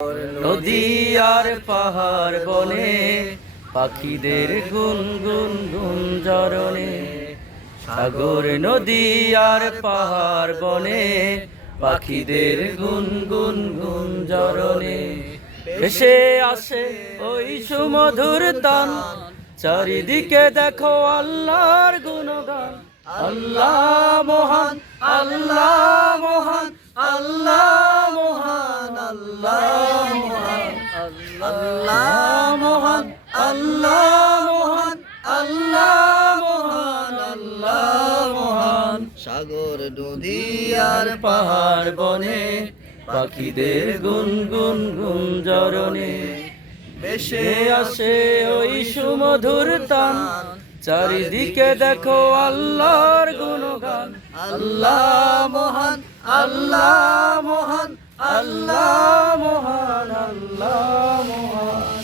নদী আর পাহাড় বনে পাখিদের গুনগুন গুঞ্জরণে। সাগর নদী আর পাহাড় বনে পাখিদের গুনগুন গুঞ্জরণে। ভেসে আসে ওই সুমধুর তান, চারিদিকে দেখো আল্লাহর গুণগান। আল্লাহ মহান, আল্লাহ মহান, আল্লাহ মহান, আল্লাহ মহান, আল্লাহ মহান, আল্লাহ মহান, আল্লাহ মহান, আল্লাহ মহান। সাগর নদী আর পাহাড় বনে পাখিদের গুনগুন গুঞ্জরণে। ভেসে আসে ওই সুমধুর তান, চারিদিকে দেখো আল্লাহর গুণগান। আল্লাহ মহান, আল্লাহ মহান, আল্লাহ মহান, আল্লাহ মহান।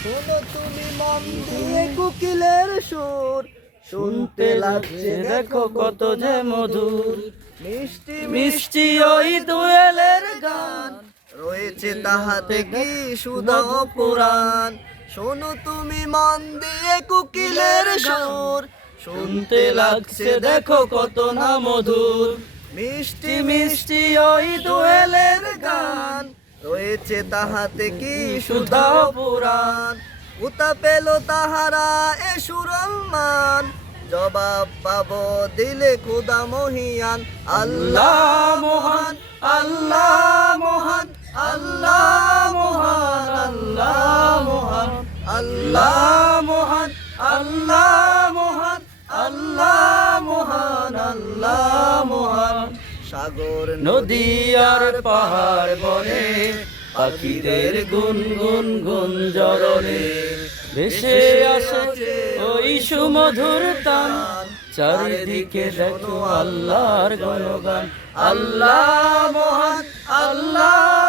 শোনো তুমি মন দিয়ে কোকিলের সুর, শুনতে লাগছে দেখো কত যে মধুর। মিষ্টি মিষ্টি ওই দোয়েলের গান, রয়েছে তাহাতে কি সুধা পুরাণ। শোনো তুমি মন দিয়ে কোকিলের সুর, শুনতে লাগছে দেখো কত না মধুর। মিষ্টি মিষ্টি ওই দোয়েলের গান, রয়েছে তাহাতে কি সুধা সুধা পুরাণ। উতা পেল তাহারা এ সুরম্মান, জবাব পাবো দিলে খুদা মহিয়ান। আল্লাহ মহান, আল্লাহ মহান, আল্লাহ মহান, আল্লাহ মহান, আল্লাহ মহান, আল্লাহ মহান, আল্লাহ মহান, আল্লাহ মহান। সাগর নদী আর পাহাড় বনে পাখিদের গুনগুন গুঞ্জরণে। ভেসে আসে ওই সুমধুর তান, চারিদিকে দেখো আল্লাহর গুণগান। আল্লাহ মহান, আল্লাহ